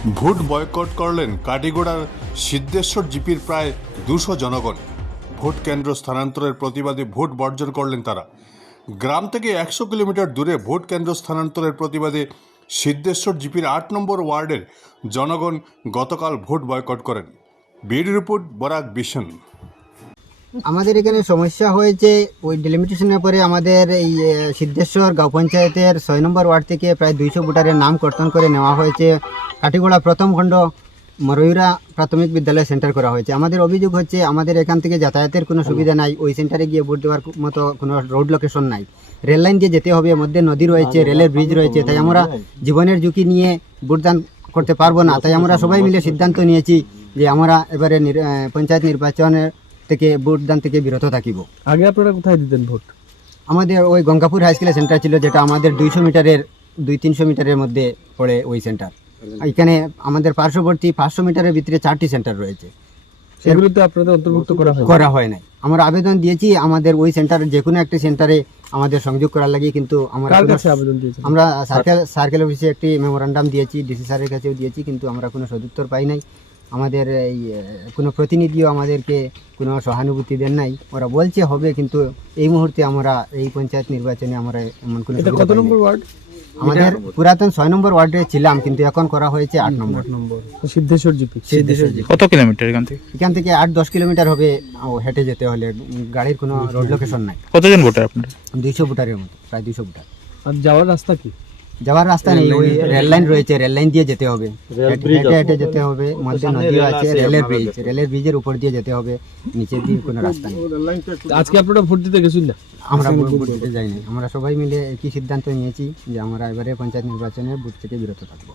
Vote boycott করলেন কাটিগড়ার সিদ্ধেশ্বর জিপির প্রায় 200 জনগণ। ভোট কেন্দ্র স্থানান্তরের প্রতিবাদে ভোট বর্জন করলেন তারা। গ্রাম থেকে 100 কিলোমিটার দূরে ভোট কেন্দ্র স্থানান্তরের প্রতিবাদে সিদ্ধেশ্বর জিপির 8 নম্বর ওয়ার্ডের জনগণ গতকাল ভোট বয়কট করেন। Bureau report Barak vision. আমাদের এখানে সমস্যা হয়েছে ওই ডেলিমিটেশনের পরে আমাদের এই সিদ্ধেশ্বর গাঁও পঞ্চায়েতের 6 নম্বর ওয়ার্ড থেকে প্রায় 200 ভোটারের নাম কর্তন করে নেওয়া হয়েছে। কাটিগোড়া প্রথম খণ্ড মরইরা প্রাথমিক বিদ্যালয় সেন্টার করা হয়েছে। আমাদের অভিযোগ হচ্ছে আমাদের এখান থেকে যাতায়াতের কোনো সুবিধা নাই, ওই সেন্টারে গিয়ে ভোট দেওয়ার মতো কোনো রোড লোকেশন নাই, রেল লাইন দিয়ে যেতে হবে, মধ্যে নদী রয়েছে, রেলের ব্রিজ রয়েছে, তাই আমরা জীবনের ঝুঁকি নিয়ে ভোটদান করতে পারবো না। তাই আমরা সবাই মিলে সিদ্ধান্ত নিয়েছি যে আমরা এবারে পঞ্চায়েত নির্বাচনের থেকে ভোটদান থেকে বিরত থাকিব। আগে আপনারা কোথায় দিতেন ভোট? আমাদের ওই গঙ্গাপুর হাই স্কুলের সেন্টার ছিল, যেটা আমাদের 200 মিটারের 200-300 মিটারের মধ্যে পড়ে ওই সেন্টার। এখানে আমাদের পার্শ্ববর্তী 500 মিটারের ভিতরে 4টি সেন্টার রয়েছে, সেগুলোতে আপনাদের অন্তর্ভুক্ত করা হয় নাই। আমরা আবেদন দিয়েছি আমাদের ওই সেন্টার যে কোনো একটি সেন্টারে আমাদের সংযোগ করার লাগে, কিন্তু কার কাছে আবেদন দিয়েছেন? আমরা সার্কেল অফিসে একটি মেমোরান্ডাম দিয়েছি, ডিসি স্যারের কাছেও দিয়েছি, কিন্তু আমরা কোনো সদুত্তর পাই নাই। আমাদের এই কোনো প্রতিনিধিও আমাদেরকে কোনো সহানুভূতি দেন নাই। ওরা বলছে হবে, কিন্তু এই মুহূর্তে আমরা এই পঞ্চায়েত নির্বাচনে আমরা এমন কোনো এটা কত নম্বর ওয়ার্ড? আমাদের পুরাতন 6 নম্বর ওয়ার্ডে ছিলাম, কিন্তু এখন করা হয়েছে 8 নম্বর। সিদ্ধেশ্বর জিপি। কত কিলোমিটার এখান থেকে? এখান থেকে 8-10 কিলোমিটার হবে হেঁটে যেতে হলে, গাড়ির কোনো রোড লোকেশন নাই। কতজন ভোটার আপনার? 200 ভোটারের মতো, প্রায় 200 ভোটার। আর যাওয়ার রাস্তা কি? যাওয়ার রাস্তা নেই, ওই রেল লাইন রয়েছে, রেল লাইন দিয়ে যেতে হবে, হেঁটে হেঁটে যেতে হবে, মধ্যে নদীও আছে, রেলের ব্রিজের উপর দিয়ে যেতে হবে, নিচের দিয়ে কোনো রাস্তা নেই। আজকে আপনারা ভোট দিতে গেছেন না? আমরা ভোট দিতে যাইনি। আমরা সবাই মিলে একই সিদ্ধান্ত নিয়েছি যে আমরা এবারে পঞ্চায়েত নির্বাচনে ভোট থেকে বিরত থাকবো।